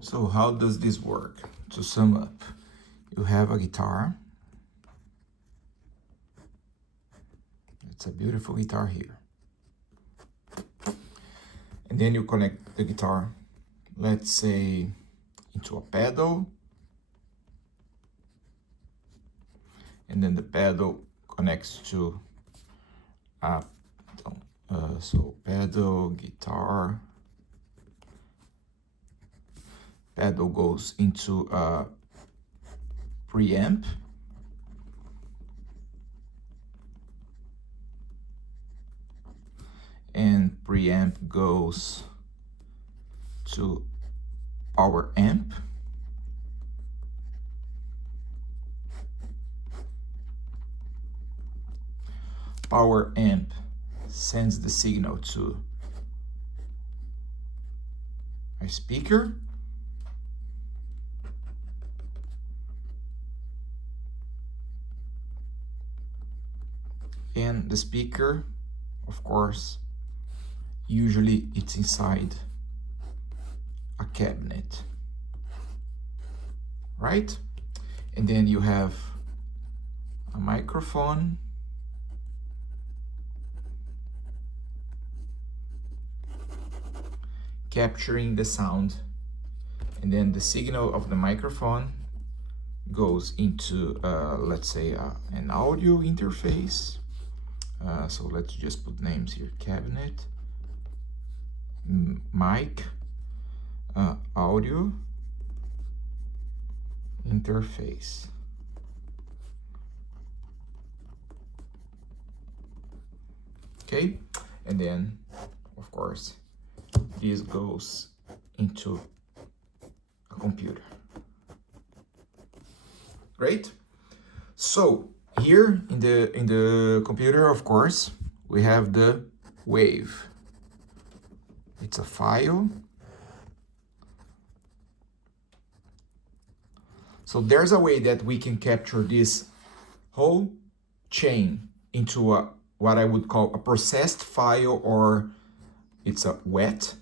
So how does this work? To sum up, you have a guitar. It's a beautiful guitar here. And then you connect the guitar, let's say, into a pedal. And then the pedal connects to a, so pedal, guitar. Pedal goes into a preamp. And preamp goes to power amp. Power amp sends the signal to a speaker. And the speaker, of course, usually it's inside a cabinet, right? And then you have a microphone, capturing the sound, and then the signal of the microphone goes into, let's say, an audio interface. So let's just put names here: cabinet, mic, audio interface. Okay, and then, of course, this goes into a computer. Great. So here in the computer, of course, we have the wave. It's a file. So there's a way that we can capture this whole chain into a what I would call a processed file, or it's a wet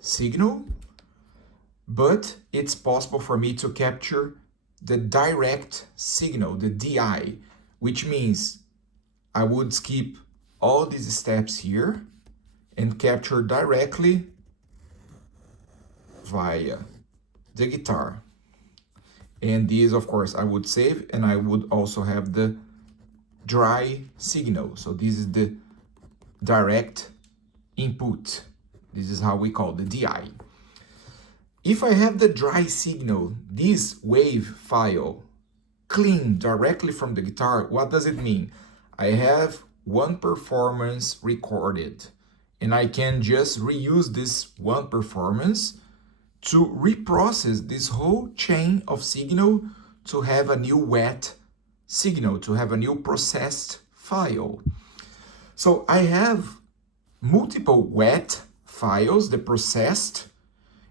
signal, but it's possible for me to capture the direct signal, the DI, which means I would skip all these steps here and capture directly via the guitar. And these, of course, I would save, and I would also have the dry signal. So this is the direct input. This is how we call the DI. If I have the dry signal, this wave file, clean directly from the guitar, what does it mean? I have one performance recorded, and I can just reuse this one performance to reprocess this whole chain of signal to have a new wet signal, to have a new processed file. So I have multiple wet files, the processed,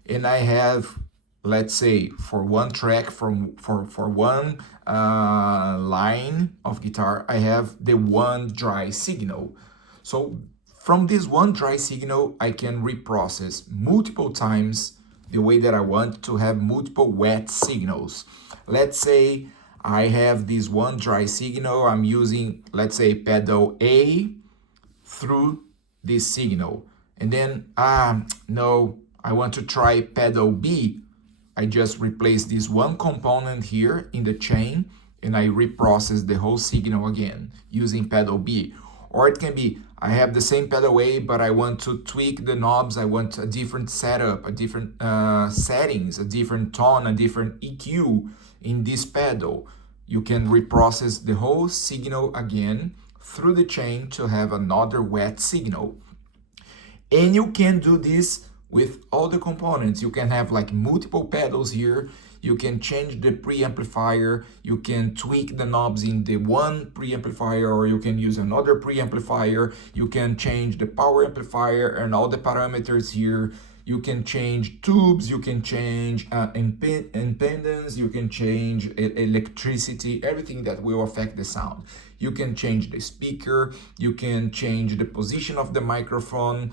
and I have, let's say, for one track, for one line of guitar, I have the one dry signal. So from this one dry signal, I can reprocess multiple times the way that I want to have multiple wet signals. Let's say I have this one dry signal, I'm using, let's say, pedal A through this signal. And then, no, I want to try pedal B. I just replace this one component here in the chain, and I reprocess the whole signal again using pedal B. Or it can be, I have the same pedal A, but I want to tweak the knobs. I want a different setup, a different settings, a different tone, a different EQ in this pedal. You can reprocess the whole signal again through the chain to have another wet signal. And you can do this with all the components. You can have like multiple pedals here. You can change the preamplifier. You can tweak the knobs in the one preamplifier, or you can use another preamplifier. You can change the power amplifier and all the parameters here. You can change tubes, you can change impedance, you can change electricity, everything that will affect the sound. You can change the speaker, you can change the position of the microphone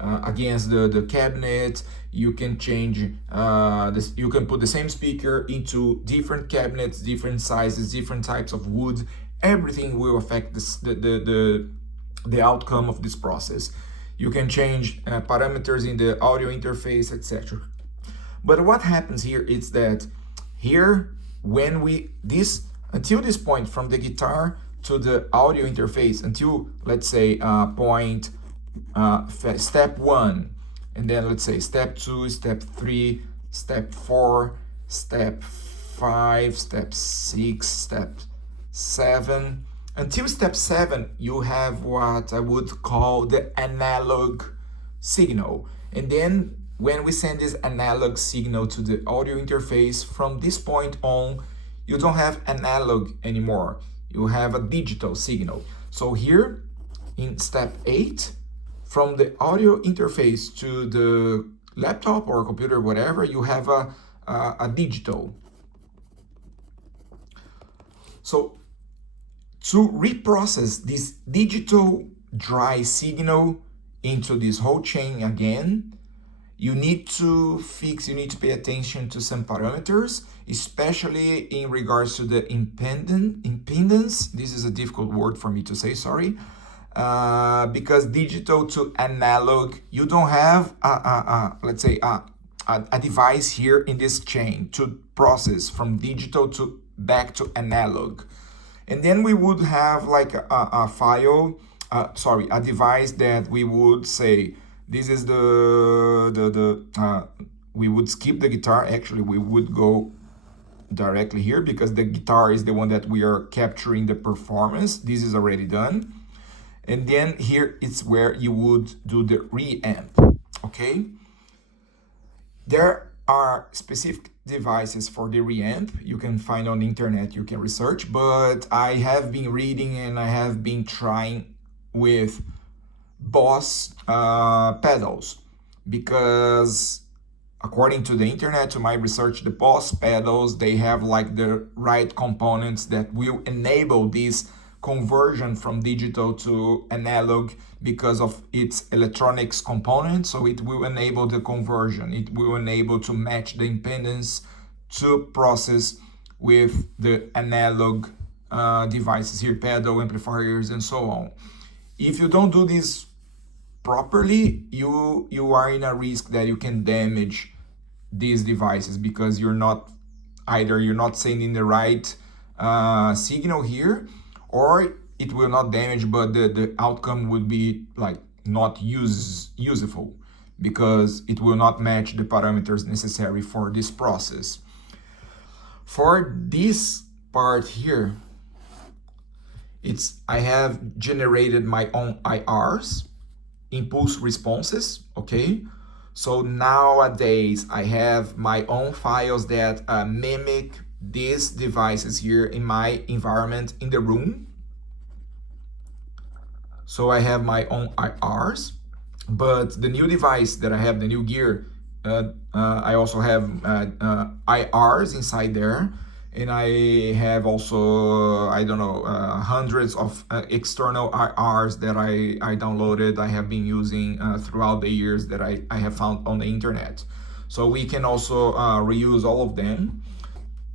against the cabinet. You can change this. You can put the same speaker into different cabinets, different sizes, different types of wood. Everything will affect this, the outcome of this process. You can change parameters in the audio interface, etc. But what happens here is that here, when until this point, from the guitar to the audio interface, until, let's say, step 1, and then let's say step 2, step 3, step 4, step 5, step 6, step 7. Until step 7, you have what I would call the analog signal. And then when we send this analog signal to the audio interface, from this point on, you don't have analog anymore. You have a digital signal. So here in step 8, from the audio interface to the laptop or computer, whatever, you have a digital. So to reprocess this digital dry signal into this whole chain again, you need to pay attention to some parameters, especially in regards to the impedance. This is a difficult word for me to say, sorry. Because digital to analog, you don't have let's say a device here in this chain to process from digital to back to analog. And then we would have like a device that we would say, this is we would skip the guitar. Actually, we would go directly here because the guitar is the one that we are capturing the performance. This is already done. And then here it's where you would do the REAMP, okay? There are specific devices for the REAMP. You can find on the internet, you can research, but I have been reading and I have been trying with Boss pedals, because according to the internet, to my research, the Boss pedals, they have like the right components that will enable this conversion from digital to analog because of its electronics component. So it will enable the conversion. It will enable to match the impedance to process with the analog devices here, pedal, amplifiers, and so on. If you don't do this properly, you are in a risk that you can damage these devices because you're not sending the right signal here, or it will not damage, but the outcome would be like not useful because it will not match the parameters necessary for this process. For this part here, I have generated my own IRs, impulse responses, okay? So nowadays I have my own files that mimic these devices here in my environment in the room. So I have my own IRs, but the new device that I have, the new gear, I also have IRs inside there. And I have also, I don't know, hundreds of external IRs that I downloaded, I have been using throughout the years that I have found on the internet. So we can also reuse all of them.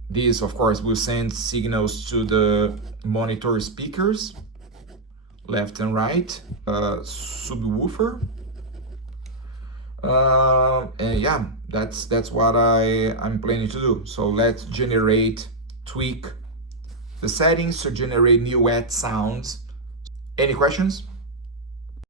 This, of course, will send signals to the monitor speakers, left and right, subwoofer. And yeah, that's what I'm planning to do. So let's tweak the settings to generate new wet sounds. Any questions?